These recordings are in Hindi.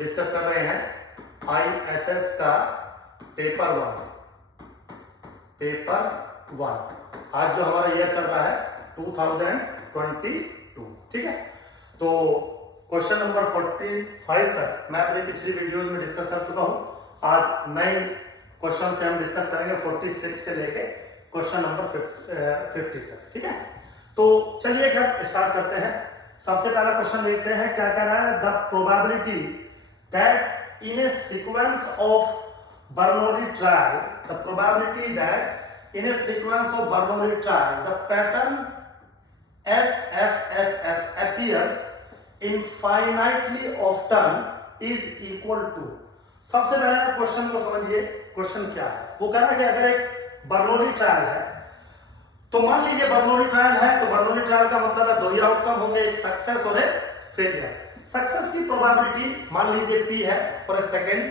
डिस्कस कर रहे हैं ISS का पेपर 1। आज जो हमारा ईयर चल रहा है 2022, ठीक है। तो क्वेश्चन नंबर 45 तक मैं अपनी पिछली वीडियोस में डिस्कस कर चुका हूं। आज नए क्वेश्चन से हम डिस्कस करेंगे 46 से लेके क्वेश्चन नंबर 50 तक, ठीक है। तो चलिए खैर स्टार्ट करते हैं। सबसे पहला क्वेश्चन देखते हैं क्या कह रहा है। The probability that in A sequence of Bernoulli trial, the probability that in a sequence of Bernoulli trial, the pattern SFSF appears infinitely often is equal to। सबसे पहले क्वेश्चन को समझिए, क्वेश्चन क्या है। वो कह रहा है कि अगर एक बर्नौली ट्रायल है, तो मान लीजिए बर्नौली ट्रायल है, तो बर्नौली ट्रायल का मतलब है दो ही आउटकम होंगे, एक सक्सेस और एक फेलियर। सक्सेस की प्रोबेबिलिटी मान लीजिए P है फॉर ए सेकेंड,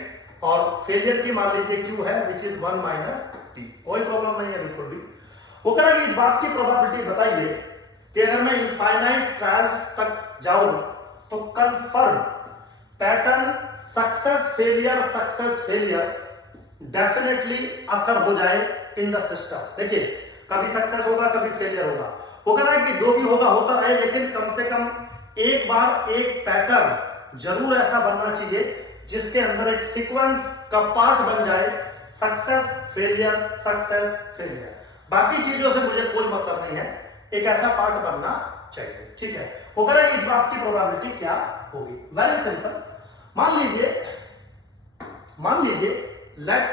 और फेलियर की मान लीजिए Q है विच इज 1 - T। कोई प्रॉब्लम नहीं है बिल्कुल भी। वो कह रहा है कि इस बात की प्रोबेबिलिटी बताइए कि अगर मैं इनफाइनाइट ट्रायल्स तक जाऊं तो confirm pattern success failure definitely occur हो जाए इन द सिस्टम। देखिए कभी सक्सेस होगा कभी फेलियर होगा। वो कह रहा है कि जो भी होगा होता रहे, लेकिन कम से कम एक बार एक पैटर्न जरूर ऐसा बनना चाहिए जिसके अंदर एक सीक्वेंस का पार्ट बन जाए, सक्सेस फेलियर। बाकी चीजों से मुझे कोई मतलब नहीं है, एक ऐसा पार्ट बनना चाहिए, ठीक है। वो कह रहा है इस बात की प्रोबेबिलिटी क्या होगी। Very simple. मान लीजिए लेट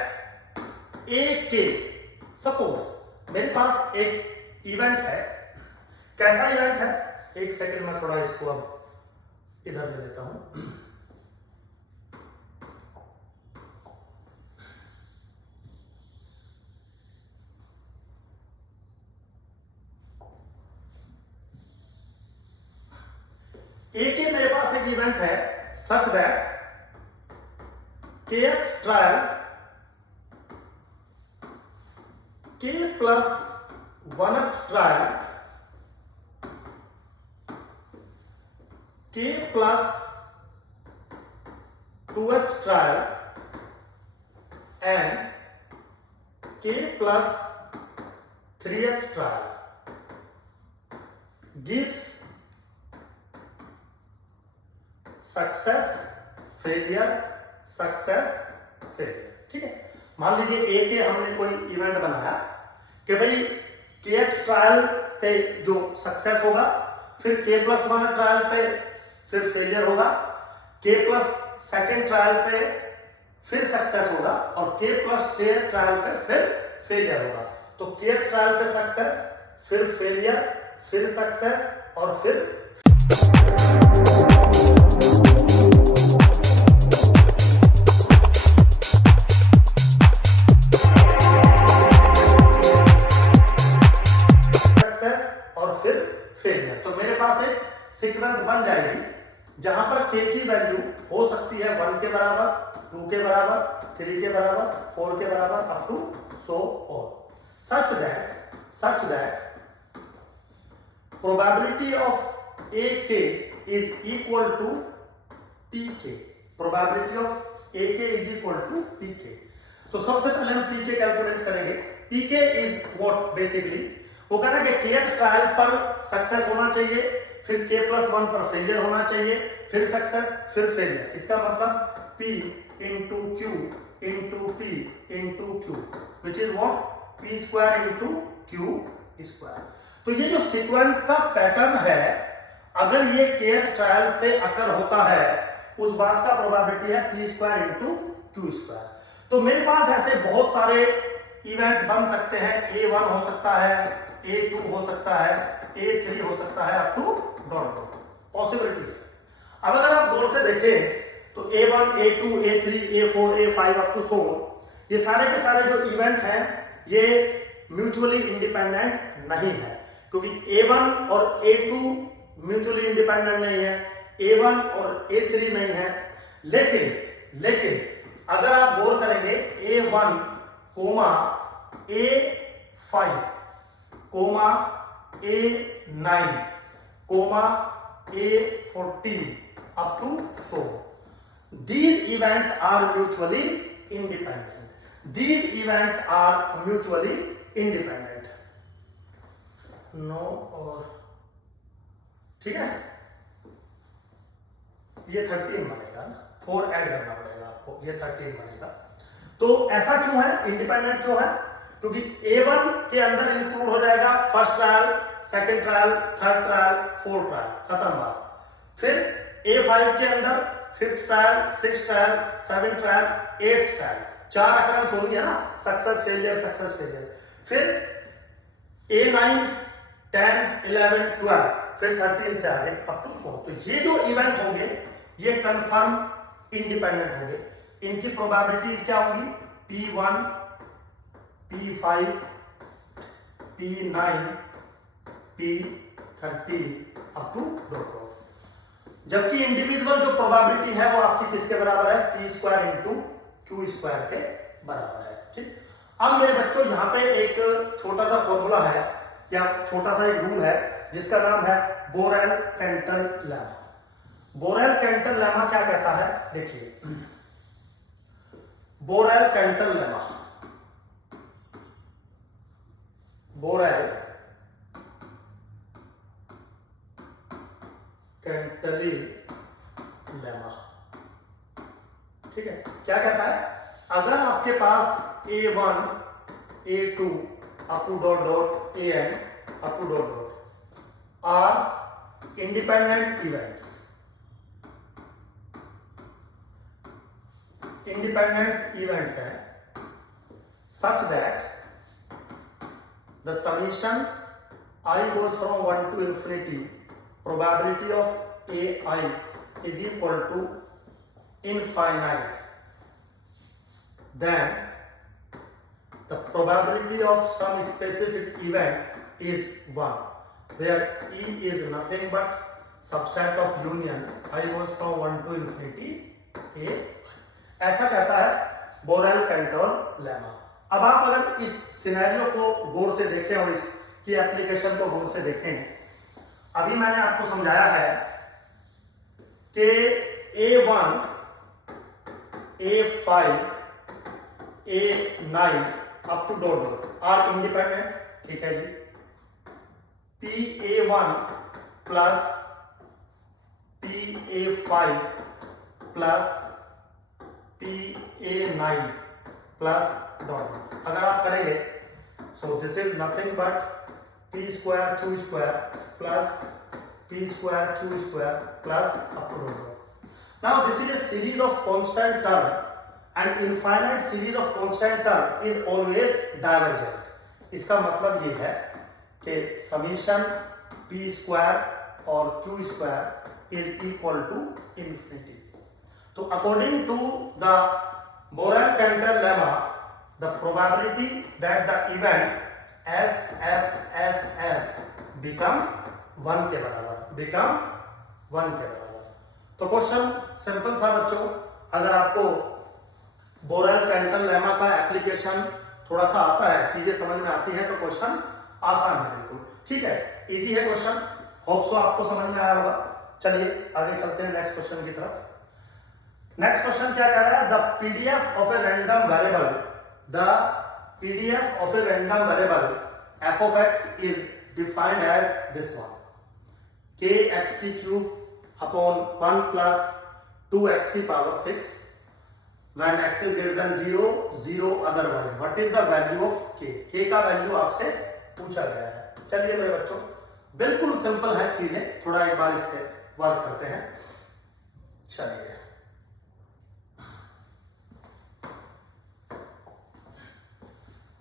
ए के, सपोज मेरे पास एक इवेंट है। कैसा इवेंट है, एक सेकंड में थोड़ा इसको अब इधर ले लेता हूं। एक ही मेरे पास एक इवेंट है such that kth trial k + 1th trial k + 2th trial and k + 3th trial gives success failure, ठीक है। मान लीजिए ए के हमने कोई इवेंट बनाया कि भाई kth ट्रायल पे जो सक्सेस होगा, फिर k + 1 ट्रायल पे फिर फेलियर होगा, k + 2nd ट्रायल पे फिर सक्सेस होगा, और k + 3 ट्रायल पे फिर फेलियर होगा। तो kth ट्रायल पे सक्सेस, फिर फेलियर, फिर सक्सेस, और फिर सीक्वेंस बन जाएगी जहां पर k की वैल्यू हो सकती है 1 के बराबर, 2 के बराबर, 3 के बराबर, 4 के बराबर, up to so on, such that probability of AK is equal to PK। Probability of AK is equal to PK। तो सबसे पहले हम PK कैलकुलेट करेंगे। PK इज व्हाट, बेसिकली वो कह रहा है कि kth ट्रायल पर सक्सेस होना चाहिए, फिर k + 1 पर फेलियर होना चाहिए, फिर सक्सेस, फिर फेलियर। इसका मतलब P × Q × P × Q which is what, P² × Q²। तो ये जो सीक्वेंस का पैटर्न है, अगर ये kth ट्रायल से अकर होता है, उस बात का प्रोबेबिलिटी है P² × Q²। तो मेरे पास ऐसे बहुत सारे इवेंट बन सकते हैं। A1 हो सकता है, A2 हो सकता है, A3 हो सकता है, अप टू पॉसिबिलिटी है। अब अगर आप गौर से देखें तो A1, A2, A3, A4, A5 up to सो, ये सारे के सारे जो इवेंट हैं ये म्यूचुअली इंडिपेंडेंट नहीं है, क्योंकि A1 और A2 म्यूचुअली इंडिपेंडेंट नहीं है, A1 और A3 नहीं है। लेकिन अगर आप गौर करेंगे A1, A5, A9, A14 up to 100, These events are mutually independent. These events are mutually independent. No और ठीक है, ये 13 बनेगा ना, 4 ऐड करना पड़ेगा आपको, ये 13 बनेगा। तो ऐसा क्यों है, इंडिपेंडेंट क्यों है, क्योंकि A1 के अंदर इंक्लूड हो जाएगा first trial, second trial, third trial, fourth trial, खत्म बात। फिर A5 के अंदर fifth trial, six trial, seven trial, eighth trial, 4 occurrence होनी है ना, सक्सेस फेलियर सक्सेस फेलियर। फिर A9, 10, 11, 12, फिर 13 से आगे अप टू 4। तो ये जो इवेंट होंगे ये कंफर्म इंडिपेंडेंट होंगे। इनकी प्रोबेबिलिटीज क्या होंगी, P1, P5, P9, P13 up to dot. जबकि इंडिविजुअल जो प्रोबेबिलिटी है वो आपकी किसके बराबर है, P square into Q square के बराबर है। ठीक, अब मेरे बच्चों यहाँ पे एक छोटा सा फॉर्मूला है या छोटा सा एक रूल है जिसका नाम है बोरेल-कैंटल लेमा। बोरेल-कैंटल लेमा क्या कहता है, देखिए बोरेल-कैंटल लेमा, बोरेल-कैंटली लेमा, ठीक है। क्या कहता है, अगर आपके पास A1, A2 up to dot dot AN up to dot dot are independent events, independence events है such that the summation I goes from 1 to infinity, probability of AI is equal to infinite, then the probability of some specific event is 1, where E is nothing but subset of union I goes from 1 to infinity A। ऐसा कहता है बोरेल-कैंटल लेमा। अब आप अगर इस सिनेरियो को गौर से देखें और इसकी एप्लीकेशन को गौर से देखें, अभी मैंने आपको समझाया है कि A1, A5, A9 up to dot dot are independent, ठीक है जी। PA1 plus PA5 plus PA9 plus dot, अगर आप करेंगे so this is nothing but P square Q square plus P square Q square plus up to dot. Now this is a series of constant term and infinite series of constant term is always divergent. इसका मतलब ये है कि समीशन P स्क्वायर और Q square is equal to infinity. So according to the Borel-Cantor lemma, the probability that the event SFSF become 1 के बराबर, तो क्वेश्चन सिंपल था बच्चों। अगर आपको बोरेल-कैंटर लेमा का एप्लीकेशन थोड़ा सा आता है, चीजें समझ में आती हैं, तो क्वेश्चन आसान है बिल्कुल, ठीक है, इजी है क्वेश्चन। होप सो आपको समझ में आया होगा। चलिए आगे चलते हैं नेक्स्ट क्वेश्चन की तरफ। नेक्स्ट क्वेश्चन क्या कह रहा है, the PDF of a random variable, the PDF of a random variable f of x is defined as this one, kx की क्यूब upon 1 plus 2x की power 6 when x is greater than 0, 0 otherwise what is the value of k। k का वैल्यू आपसे पूछा गया है। चलिए मेरे बच्चों बिल्कुल सिंपल है चीजें, थोड़ा एक बार इस पे वर्क करते हैं। चलिए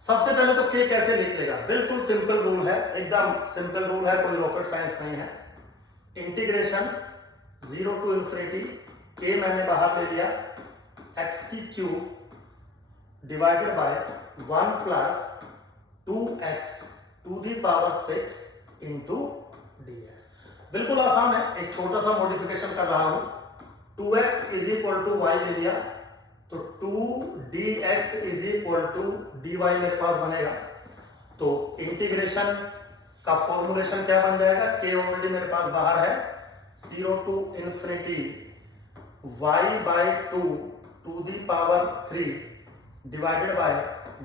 सबसे पहले तो k कैसे लिख लेगा, बिल्कुल सिंपल रूल है, एकदम सिंपल रूल है, कोई रॉकेट साइंस नहीं है। इंटीग्रेशन 0 टू इंफिनिटी, k मैंने बाहर ले लिया, x की cube divided by 1 plus 2x to the power 6 into dx। बिल्कुल आसान है, एक छोटा सा मॉडिफिकेशन कर रहा हूं। 2x is equal to y ले लिया, तो 2dx is equal to dy मेरे पास बनेगा। तो इंटीग्रेशन का फॉर्मूलेशन क्या बन जाएगा, k ऑलरेडी मेरे पास बाहर है, 0 to infinity y by 2 to the power 3 divided by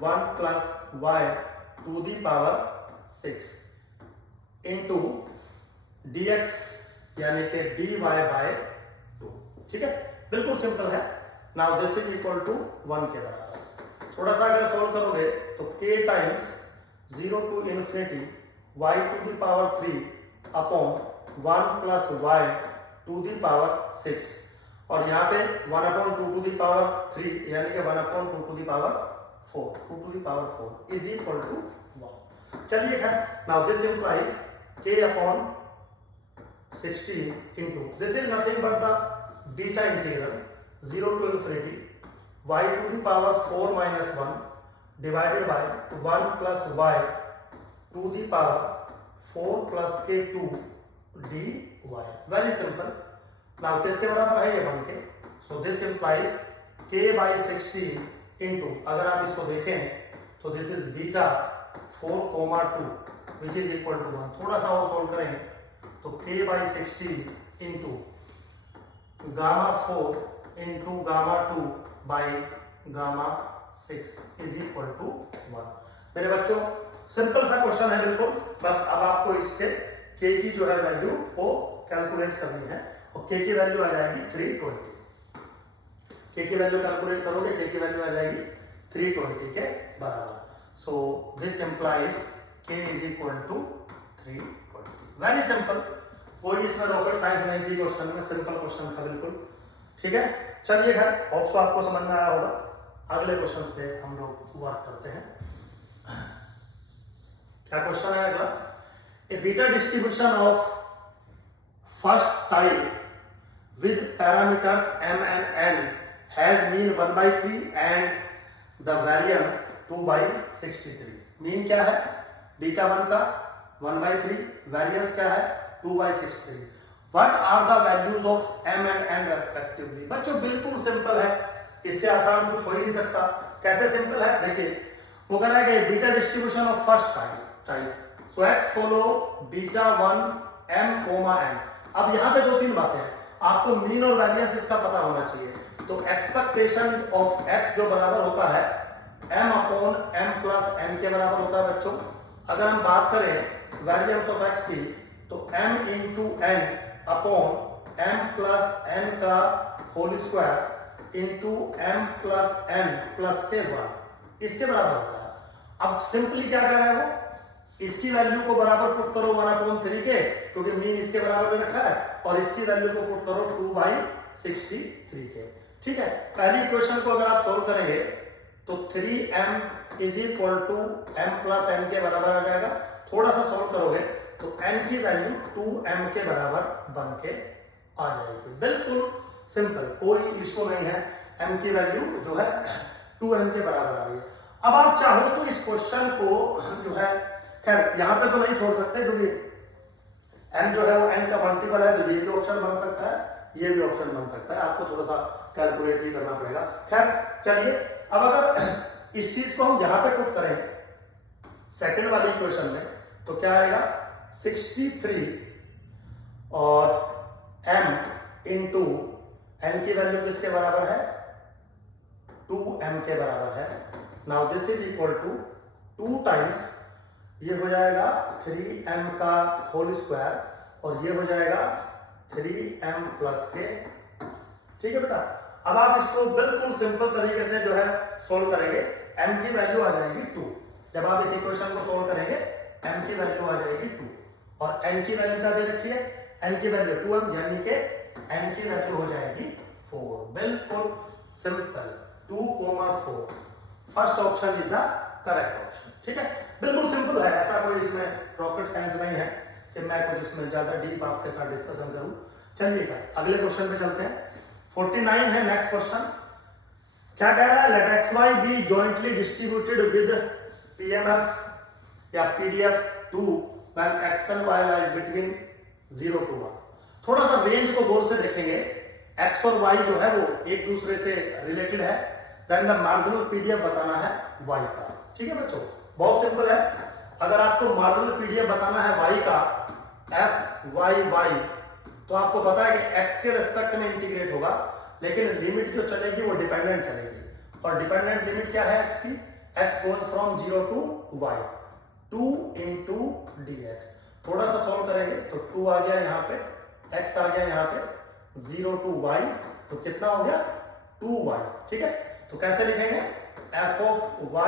1 plus y to the power 6 into dx यानी कि dy बाय 2। ठीक है, बिल्कुल सिंपल है। Now this is equal to 1 के बराबर। थोड़ा सा अगर सोल्व करोगे तो k times 0 to infinity y to the power 3 upon 1 plus y to the power 6 और यहाँ पे 1 अपॉन 2 टू दी पावर 3 यानी कि 1 upon 2 to the power 4 2 to the power 4 is equal to 1। चलिए है, now this implies k upon 16 into this is nothing but the beta integral 0 to infinity y to the power 4 minus 1 divided by 1 plus y to the power 4 plus k2 dy। very simple। now किसके बराबर है ये 1 के, so this implies k by 16 into, अगर आप इसको देखें तो this is beta 4 comma 2 which is equal to 1। थोड़ा सा और सोल्व करें तो k by 16 into gamma 4 into gamma 2 by gamma 6 is equal to 1। मेरे बच्चों सिंपल सा क्वेश्चन है बिल्कुल, बस अब आपको इसके k की जो है वैल्यू वो कैलकुलेट करनी है और k की वैल्यू आ जाएगी 320। k की वैल्यू कैलकुलेट करोगे k की वैल्यू आ जाएगी 320 के बराबर। So this implies k is equal to 320। Very simple, कोई इसमें रॉकेट साइंस नहीं थी क्वेश्चन में, सिंपल क्वेश्चन था बिल्कुल। ठीक है, चलिए खैर होप्स आपको समझ में आया होगा। अगले क्वेश्चन पे हम लोग वर्क करते हैं। क्या क्वेश्चन है अगला? A beta distribution of first type with parameters m and n has mean 1/3 and the variance 2/63। Mean क्या है बीटा 1 का 1/3, वेरिएंस क्या है 2/63। What are the values of m and n respectively. बच्चों बिल्कुल सिंपल है, इससे आसान कुछ हो ही नहीं सकता। कैसे सिंपल है देखिए, वो कह रहा है कि beta distribution of first type, so x follow beta 1 m n। अब यहाँ पे 2-3 बातें हैं, आपको मीन और वेरिएंस इसका पता होना चाहिए। तो एक्सपेक्टेशन ऑफ x जो बराबर होता है m upon m plus n के बराबर होता है बच्चों। अगर हम बात करें वेरिएंस ऑफ x की तो m into n upon m plus n का whole square into m plus n plus के वर्ग, इसके बराबर होता है। अब सिंपली क्या कर रहे हो, इसकी वैल्यू को बराबर पुट करो 1/3 के, क्योंकि मीन इसके बराबर दे रखा है, और इसकी वैल्यू को पुट करो 2/63 के। ठीक है, पहली इक्वेशन को अगर आप सोल्व करेंगे तो 3m is equal to m plus n के बराबर आ जाएगा। थोड़ा सा सोल्व करोगे तो n की वैल्यू 2m के बराबर बन के आ जाएगी। बिल्कुल सिंपल, कोई इशू नहीं है, m की वैल्यू जो है 2m के बराबर आ रही है। अब आप चाहो तो इस क्वेश्चन को जो है, खैर यहाँ पे तो नहीं छोड़ सकते क्योंकि m जो है वो n का मल्टीपल है, तो ये भी ऑप्शन बन सकता है, ये भी ऑप्शन बन सकता है, आपको थोड़ा सा कैलकुलेट ही करना पड़ेगा। खैर चलिए, अब अगर इस चीज को हम यहाँ पे पुट करें सेकंड वाली इक्वेशन में तो क्या आएगा 63 और m इंटू n की वैल्यू किसके बराबर है 2m के बराबर है। Now this is equal to 2 times ये हो जाएगा 3m का होल स्क्वायर और ये हो जाएगा 3m प्लस के। ठीक है बेटा, अब आप इसको बिल्कुल सिंपल तरीके से जो है सोल्व करेंगे, m की वैल्यू आ जाएगी 2। जब आप इस इक्वेशन को सोल्व करेंगे m की वैल्यू आ जाएगी 2 और n की वैल्यू क्या दे रखी है, n की वैल्यू 2m, यानी कि n की वैल्यू हो जाएगी 4। बिल्कुल simple, 2,4। First option is the correct option. ठीक है, बिल्कुल सिंपल है, ऐसा कोई इसमें रॉकेट साइंस नहीं है कि मैं कुछ इसमें ज्यादा डीप आपके साथ डिस्कशन करूं। चलिएगा अगले क्वेश्चन पे चलते हैं। 49 है नेक्स्ट क्वेश्चन। क्या कह रहा है, let X Y be jointly distributed with PMF या PDF 2 when X and Y lies between 0 to 1। थोड़ा सा रेंज को गौर से देखेंगे, एक्स और वाई जो है वो एक दूसरे से रिलेटेड है, देन द मार्जिनल पीडीएफ बताना है वाई का। ठीक है बच्चों, बहुत सिंपल है। अगर आपको मार्जिनल पीडीएफ बताना है वाई का एफ वाई वाई, तो आपको पता है कि x के रेस्पेक्ट में इंटीग्रेट होगा, लेकिन लिमिट जो चलेगी वो डिपेंडेंट चलेगी, और डिपेंडेंट लिमिट क्या है x की, x goes from 0 to y, 2 into dx। थोड़ा सा सॉल्व करेंगे तो 2 आ गया यहाँ पे, x आ गया यहाँ पे, 0 टू y, तो कितना हो गया 2y। ठीक है, तो कैसे लिखेंगे, f of y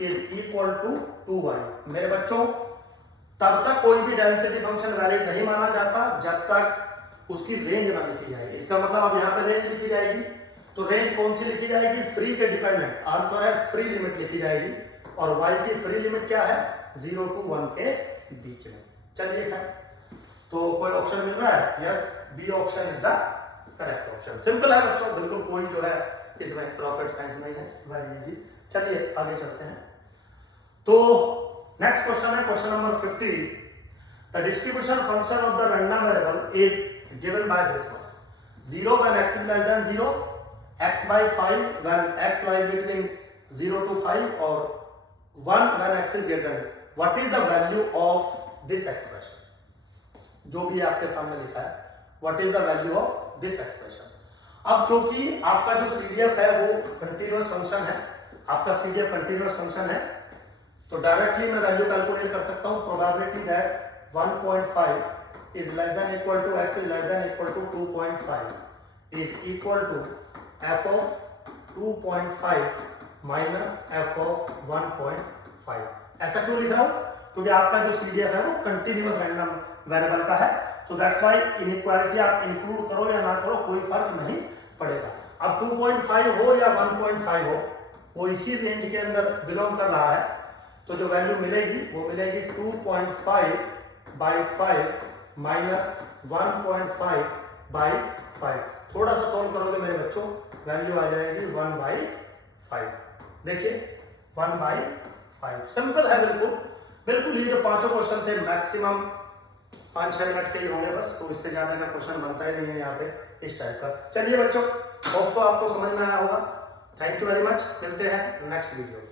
is equal to 2y। मेरे बच्चों तब तक कोई भी डेंसिटी फंक्शन वैलिड नहीं माना जाता जब तक उसकी रेंज ना लिखी जाएगी। इसका मतलब अब यहाँ पे रेंज लिखी जाएगी, तो रेंज कौन सी लिखी जाएगी, फ्री के डिपेंडेंट, आंसर है फ्री लिमिट लिखी जाएगी, और y की फ्री लिमिट क्या है, 0 टू 1 के बीच में। चलिए है, तो कोई ऑप्शन मिल रहा है, yes, B option is the correct option. Simple है बच्चों, बिल्कुल कोई जो है इसमें रॉकेट साइंस नहीं है, वेरी इजी। चलिए आगे चलते हैं। तो नेक्स्ट क्वेश्चन है question number 50। The distribution function of the random variable is given by this one, 0 when x is less than 0, x by 5 when x lies between 0 to 5, or 1 when x is greater than। what is the value of this expression? जो भी आपके सामने लिखा है, what is the value of this expression। अब क्योंकि आपका जो CDF है वो कंटिन्यूअस फंक्शन है, आपका CDF कंटिन्यूअस फंक्शन है, तो डायरेक्टली मैं वैल्यू कैलकुलेट कर सकता हूं। Probability that 1.5 is less than equal to x is less than equal to 2.5 is equal to f of 2.5 minus f of 1.5। ऐसा क्यों लिख रहा हूं, क्योंकि आपका जो CDF है वो कंटिन्यूअस रैंडम वेरिएबल का है, सो दैट्स व्हाई इनइक्वालिटी आप इंक्लूड करो या ना करो कोई फर्क नहीं पड़ेगा। अब 2.5 हो या 1.5 हो, वो इसी रेंज के अंदर बिलोंग कर रहा है, तो जो वैल्यू मिलेगी वो मिलेगी 2.5/5 माइनस 1.5/5। थोड़ा सा सॉल्व करोगे मेरे बच्चों, वैल्यू आ जाएगी 1/5। देखिए 1/5, सिंपल है बिल्कुल। बिल्कुल ये जो पांचों क्वेश्चन थे मैक्सिमम 5-6 मिनट के ही होंगे बस, तो इससे ज्यादा का क्वेश्चन बनता ही नहीं है यहाँ पे इस टाइप का। चलिए बच्चों, होप तो आपको समझ में आया होगा। थैंक यू वेरी मच, मिलते हैं नेक्स्ट वीडियो में।